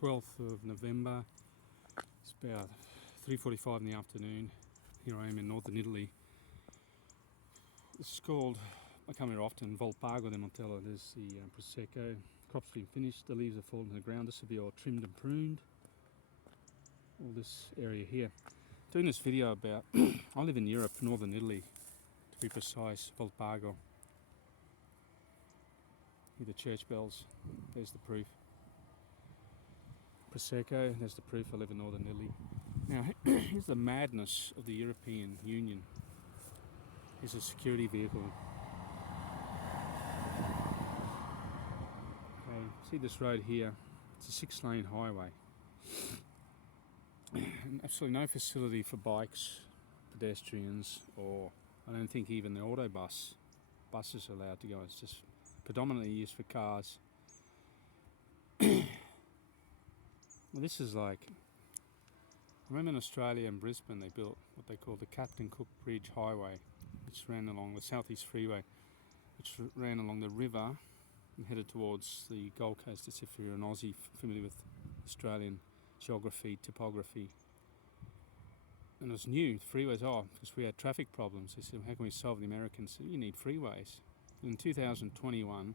12th of November. It's about 3:45 in the afternoon. Here I am in northern Italy. It's called, I come here often, Volpago di Montella. There's the Prosecco. Crop's been finished, the leaves are fallen to the ground. This will be all trimmed and pruned. All this area here. Doing this video about, I live in Europe, northern Italy, to be precise, Volpago. Hear the church bells, there's the proof. Prosecco, there's the proof I live in northern Italy. Now, here's the madness of the European Union. Here's a security vehicle. Okay, see this road here? It's a 6-lane highway. And absolutely no facility for bikes, pedestrians, or I don't think even the buses are allowed to go. It's just predominantly used for cars. Well, this is like, I remember in Australia and Brisbane they built what they call the Captain Cook Bridge Highway, which ran along the Southeast Freeway, which ran along the river and headed towards the Gold Coast. As if you're an Aussie familiar with Australian geography, topography. And it was new, the freeways are, because we had traffic problems. They said, how can we solve the Americans? So you need freeways. In 2021,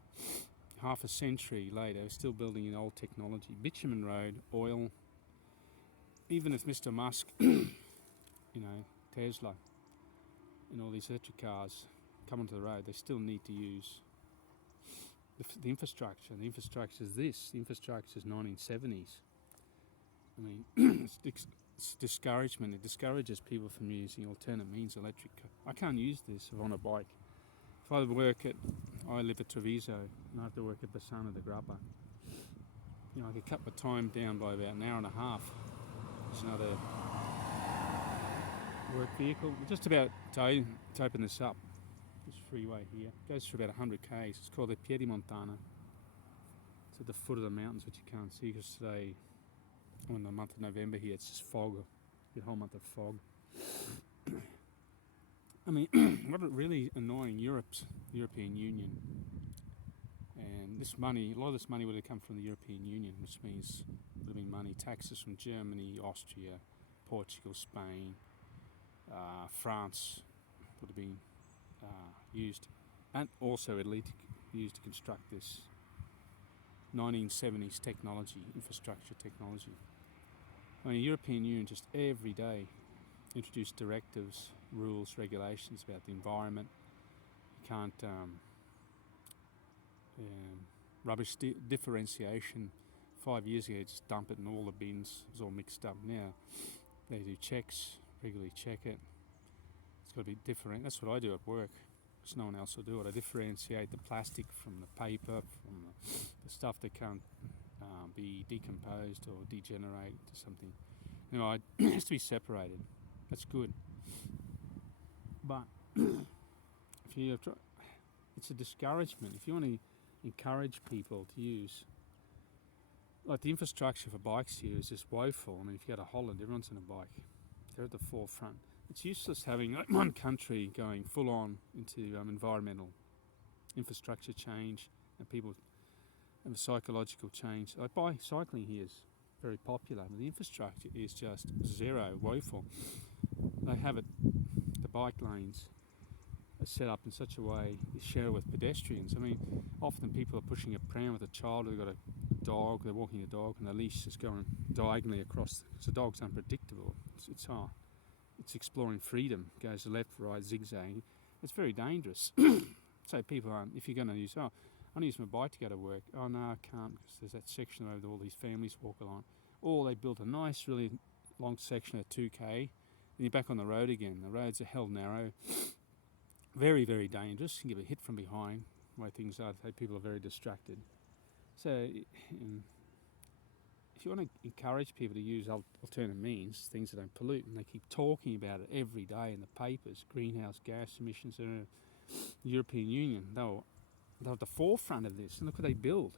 half a century later, we're still building in old technology. Bitumen road, oil. Even if Mr. Musk, Tesla, and all these electric cars come onto the road, they still need to use the infrastructure. The infrastructure is this. The infrastructure is 1970s. I mean, it's discouragement. It discourages people from using alternate means, electric. I can't use this if I'm on a bike. If I live at Treviso and I have to work at Bassano da Grappa, I could cut my time down by about an hour and a half. It's another work vehicle. Just about to open this up, this freeway here, it goes for about 100 k's. It's called the Piedimontana. It's at the foot of the mountains, which you can't see because today, in the month of November here, it's just fog, the whole month of fog. I mean, what really annoying, European Union, and this money, a lot of this money would have come from the European Union, which means it would have been money, taxes from Germany, Austria, Portugal, Spain, France would have been used, and also Italy used to construct this 1970s technology, infrastructure technology. I mean, European Union just every day introduce directives, rules, regulations about the environment. You can't rubbish differentiation. 5 years ago, just dump it in all the bins. It was all mixed up. Now they do checks, regularly check it. It's got to be different. That's what I do at work, because no one else will do it. I differentiate the plastic from the paper, from the stuff that can't be decomposed or degenerate to something. It has to be separated. That's good. But if you have it's a discouragement. If you want to encourage people to use, like the infrastructure for bikes here is just woeful. I mean, if you go to Holland, everyone's on a bike. They're at the forefront. It's useless having one country going full on into environmental infrastructure change and people have a psychological change. Cycling here is very popular, but the infrastructure is just zero, woeful. They have it, the bike lanes are set up in such a way to share with pedestrians. I mean, often people are pushing a pram with a child, they've got a dog, they're walking a dog, and the leash is going diagonally across, because the dog's unpredictable. It's exploring freedom, goes left, right, zigzag. It's very dangerous. So people aren't, if you're going to use, I'm going to use my bike to go to work. Oh no, I can't, because there's that section where all these families walk along. Or they built a nice, really long section at 2k, then you're back on the road again. The roads are hell narrow, very, very dangerous. You can get a hit from behind, the way things are. People are very distracted. So, if you want to encourage people to use alternative means, things that don't pollute, and they keep talking about it every day in the papers, greenhouse gas emissions, the European Union, they're at the forefront of this, and look what they build.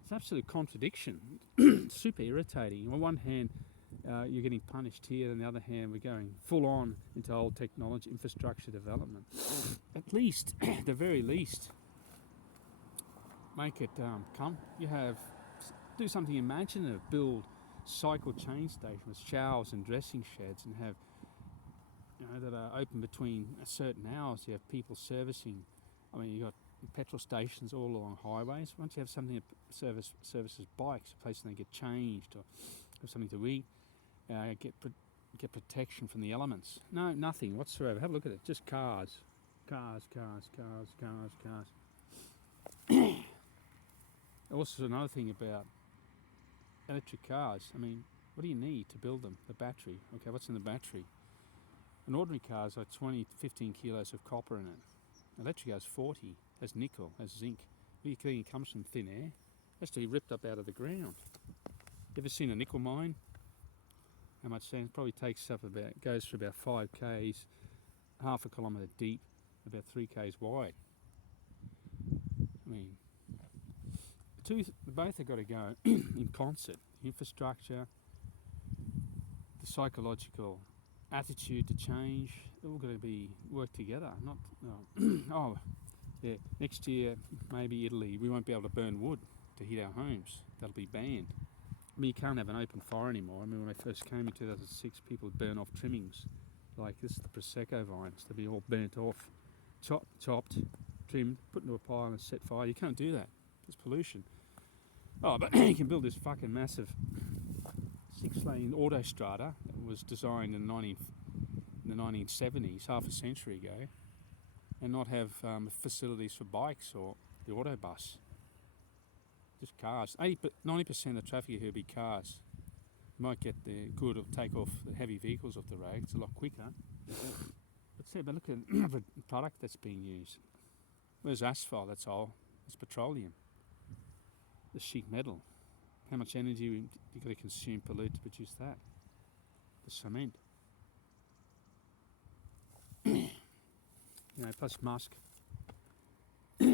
It's an absolute contradiction. It's super irritating. On one hand, you're getting punished here, and on the other hand, we're going full on into old technology, infrastructure development. At least, at the very least, make it come. You have do something imaginative. Build cycle chain stations with showers and dressing sheds, and have that are open between certain hours. You have people servicing. I mean, you got petrol stations all along highways. Once you have something that services bikes, a place where they get changed or have something to eat, get protection from the elements. No, nothing whatsoever. Have a look at it. Just cars. Also, another thing about electric cars. I mean, what do you need to build them? The battery. Okay, what's in the battery? An ordinary car has like 20 to 15 kilos of copper in it. Electric has 40. Has nickel. Has zinc. What do you think it comes from? Thin air. It has to be ripped up out of the ground. You ever seen a nickel mine? How much sand? Probably takes up goes for about 5 k's, half a kilometre deep, about 3 k's wide. I mean, both have got to go in concert. Infrastructure, the psychological attitude to change, they're all got to be work together. Not oh yeah, next year maybe Italy, we won't be able to burn wood to heat our homes. That'll be banned. I mean, you can't have an open fire anymore. I mean, when I first came in 2006, people would burn off trimmings. Like this is the Prosecco vines. They'd be all burnt off, chopped, trimmed, put into a pile and set fire. You can't do that. There's pollution. Oh, but you can build this fucking massive 6-lane autostrada that was designed in the 1970s, half a century ago, and not have facilities for bikes or the autobus. Just cars. 90% of traffic here will be cars. You might get the good of take off the heavy vehicles off the road. It's a lot quicker. But look at the product that's being used. Where's asphalt? That's all. It's petroleum. The sheet metal. How much energy you got to consume, pollute to produce that? The cement. Plus Musk. I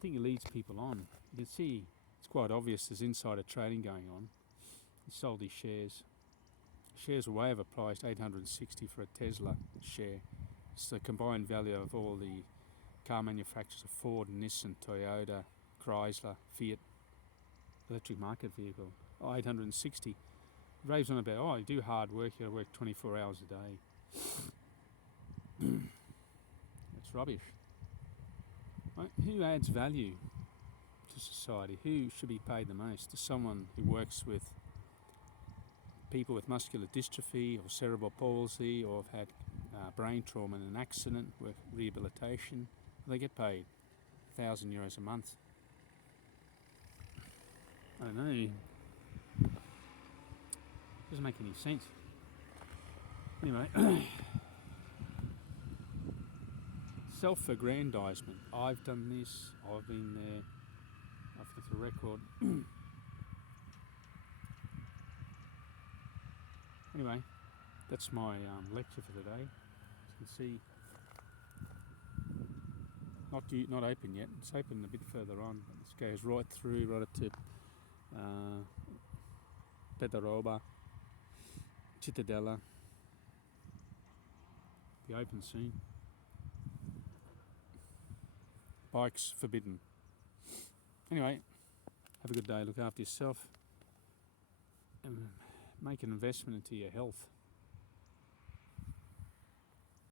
think he leads people on. You can see it's quite obvious there's insider trading going on. He sold his shares. Shares were way overpriced, $860 for a Tesla share. It's the combined value of all the car manufacturers of Ford, Nissan, Toyota, Chrysler, Fiat, electric market vehicle. 860. Raves on about, you do hard work, you got to work 24 hours a day. That's rubbish. Right? Who adds value to society? Who should be paid the most? Someone who works with people with muscular dystrophy or cerebral palsy or have had brain trauma in an accident, work rehabilitation. They get paid €1,000 a month. I don't know. Doesn't make any sense. Anyway, self-aggrandisement. I've done this. I've been there. I've got the record. Anyway, that's my lecture for today. As you can see, not open yet. It's open a bit further on. This goes right through, right up to Petaroba, Cittadella. Be open soon. Bikes forbidden. Anyway, have a good day. Look after yourself and make an investment into your health.